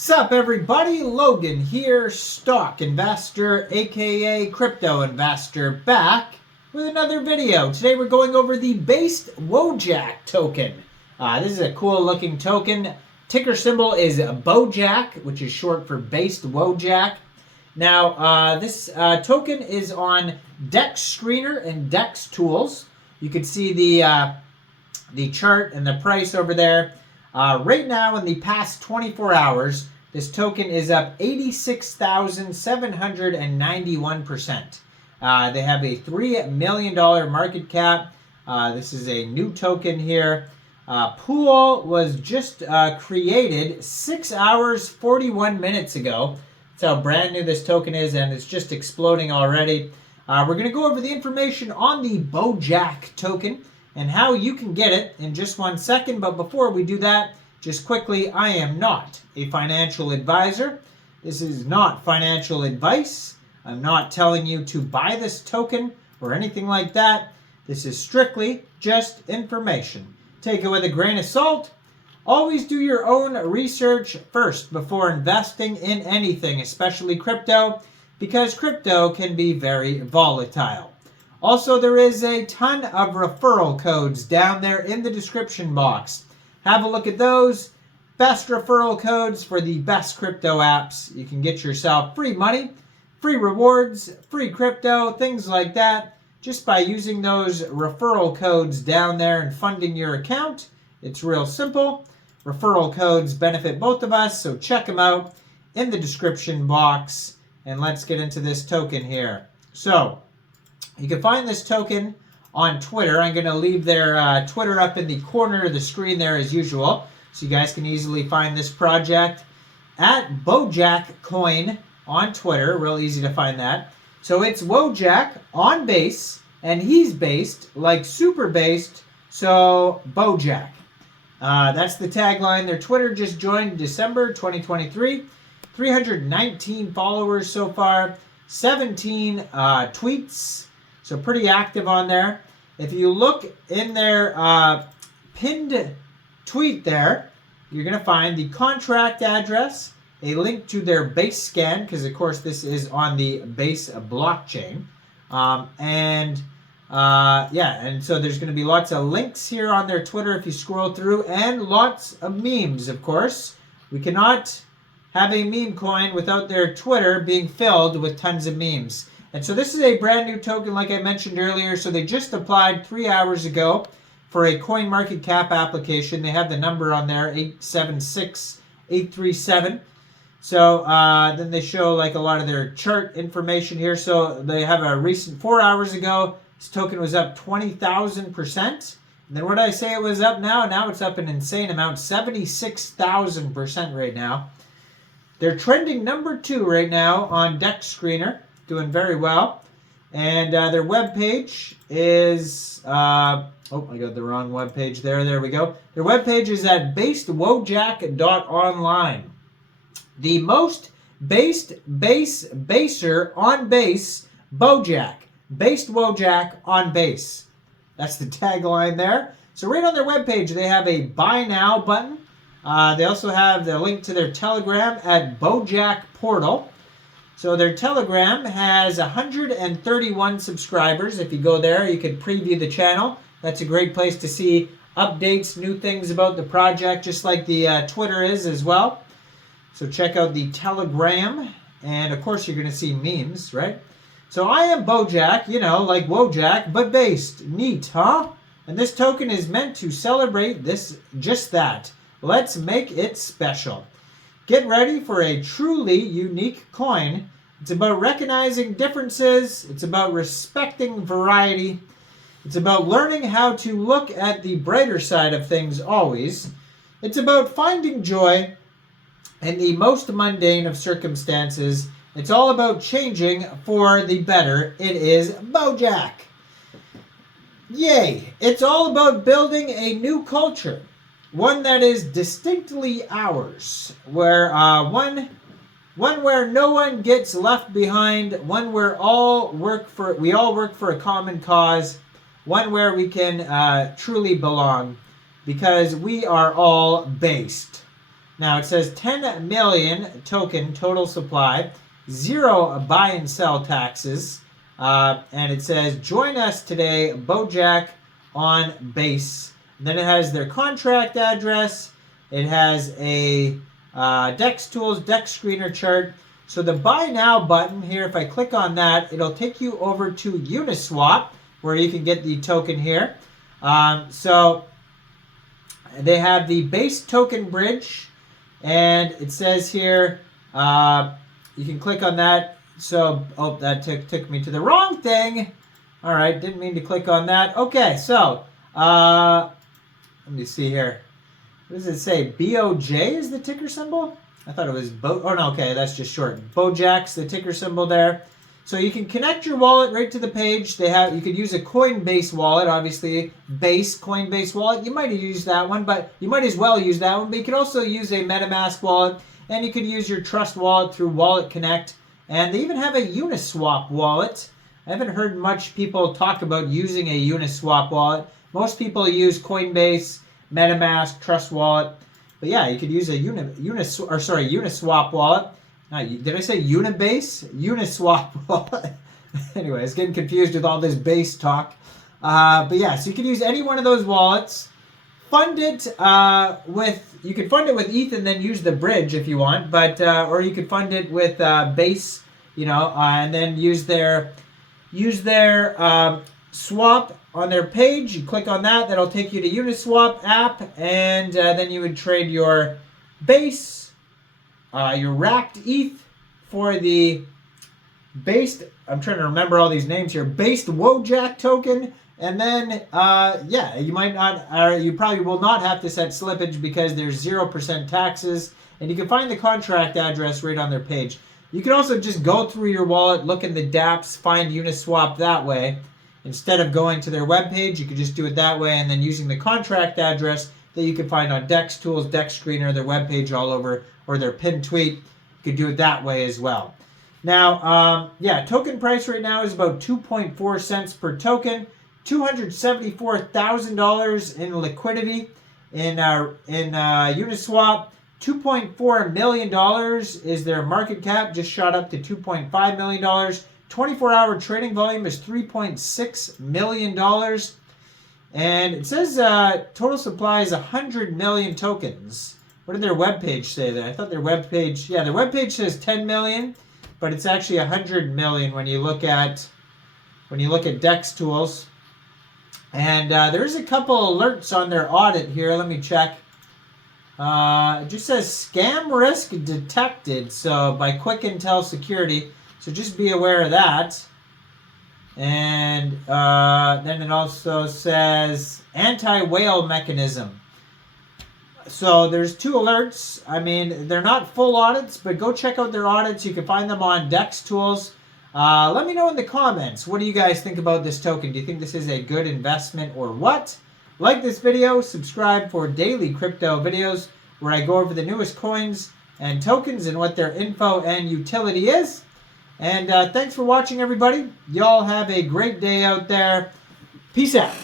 Sup everybody, Logan here, stock investor aka crypto investor, back with another video. Today we're going over the based Wojak token. This is a cool looking token. Ticker symbol is Bojak, which is short for based Wojak. Now this token is on DEX Screener and DEX Tools. You can see the chart and the price over there. Right now, in the past 24 hours, this token is up 86,791%. They have a $3 million market cap. This is a new token here. Pool was just created 6 hours, 41 minutes ago. That's how brand new this token is, and it's just exploding already. We're going to go over the information on the Bojak token and how you can get it in just 1 second. But before we do that, just quickly, I am not a financial advisor. This is not financial advice. I'm not telling you to buy this token or anything like that. This is strictly just information. Take it with a grain of salt. Always do your own research first before investing in anything, especially crypto, because crypto can be very volatile. Also, there is a ton of referral codes down there in the description box. Have a look at those. Best referral codes for the best crypto apps. You can get yourself free money, free rewards, free crypto, things like that, just by using those referral codes down there and funding your account. It's real simple. Referral codes benefit both of us, so check them out in the description box. And let's get into this token here. So, you can find this token on Twitter. I'm going to leave their Twitter up in the corner of the screen there as usual, so you guys can easily find this project at Bojak Coin on Twitter. Real easy to find that. So it's Wojak on base, and he's based like super based, so Bojak. That's the tagline. Their Twitter just joined December 2023. 319 followers so far, 17 tweets. So pretty active on there. If you look in their pinned tweet there, you're going to find the contract address, a link to their base scan, because of course this is on the base blockchain. And so there's going to be lots of links here on their Twitter if you scroll through, and lots of memes, of course. We cannot have a meme coin without their Twitter being filled with tons of memes. And so this is a brand new token, like I mentioned earlier. So they just applied 3 hours ago for a coin market cap application. They have the number on there, 876837. So then they show like a lot of their chart information here. So they have a recent 4 hours ago. This token was up 20,000%. And then what did I say it was up now? Now it's up an insane amount, 76,000% right now. They're trending number 2 right now on DEX Screener. Doing very well. And their webpage is, I got the wrong webpage there. There we go. Their webpage is at basedwojak.online. The most baser on base Bojak. Based Wojak on base. That's the tagline there. So right on their webpage, they have a buy now button. They also have the link to their Telegram at Bojak Portal. So their Telegram has 131 subscribers. If you go there, you can preview the channel. That's a great place to see updates, new things about the project, just like the Twitter is as well. So check out the Telegram. And of course, you're going to see memes, right? So I am Bojak, like Wojak, but based. Neat, huh? And this token is meant to celebrate just that. Let's make it special. Get ready for a truly unique coin. It's about recognizing differences. It's about respecting variety. It's about learning how to look at the brighter side of things always. It's about finding joy in the most mundane of circumstances. It's all about changing for the better. It is Bojak. Yay! It's all about building a new culture. One that is distinctly ours, where one where no one gets left behind, one where we all work for a common cause, one where we can truly belong, because we are all based. Now it says 10 million token total supply, 0 buy and sell taxes, and it says join us today, Bojak on Base. And then it has their contract address. It has a DEX Tools, DEX Screener chart. So the Buy Now button here, if I click on that, it'll take you over to Uniswap, where you can get the token here. So they have the base token bridge, and it says here, you can click on that. So, oh, that took me to the wrong thing. All right, didn't mean to click on that. Okay, so, let me see here. What does it say? BOJ is the ticker symbol? I thought it was oh no, okay, that's just short. Bojak's the ticker symbol there. So you can connect your wallet right to the page. You could use a Coinbase wallet, obviously, Coinbase wallet. You might have used that one, but you might as well use that one. But you could also use a MetaMask wallet, and you could use your Trust wallet through Wallet Connect. And they even have a Uniswap wallet. I haven't heard much people talk about using a Uniswap wallet. Most people use Coinbase, MetaMask, Trust wallet. But yeah, you could use a Uniswap wallet. Did I say Unibase? Uniswap wallet. Anyway, I was getting confused with all this base talk. But yeah, so you can use any one of those wallets. Fund it you could fund it with ETH and then use the bridge if you want, but or you could fund it with Base, and then use their swap on their page. You click on that, that'll take you to Uniswap app, and then you would trade your Base, your racked ETH for the based. I'm trying to remember all these names here. Based Wojak token. And then, you might not, you probably will not have to set slippage because there's 0% taxes. And you can find the contract address right on their page. You can also just go through your wallet, look in the dApps, find Uniswap that way. Instead of going to their webpage, you could just do it that way. And then using the contract address that you can find on DEX Tools, DEX Screener, their webpage all over, or their pinned tweet, you could do it that way as well. Now, token price right now is about 2.4 cents per token. $274,000 in liquidity in Uniswap. $2.4 million is their market cap, just shot up to $2.5 million. 24-hour trading volume is $3.6 million. And it says total supply is 100 million tokens. What did their webpage say there? I thought their webpage says 10 million, but it's actually 100 million when you look at DEX Tools. And there's a couple alerts on their audit here. Let me check. It just says scam risk detected. So by Quick Intel Security. So just be aware of that. And then it also says anti-whale mechanism. So there's 2 alerts. I mean, they're not full audits, but go check out their audits. You can find them on DEX Tools. Let me know in the comments, what do you guys think about this token? Do you think this is a good investment or what? Like this video, subscribe for daily crypto videos where I go over the newest coins and tokens and what their info and utility is. And thanks for watching, everybody. Y'all have a great day out there. Peace out.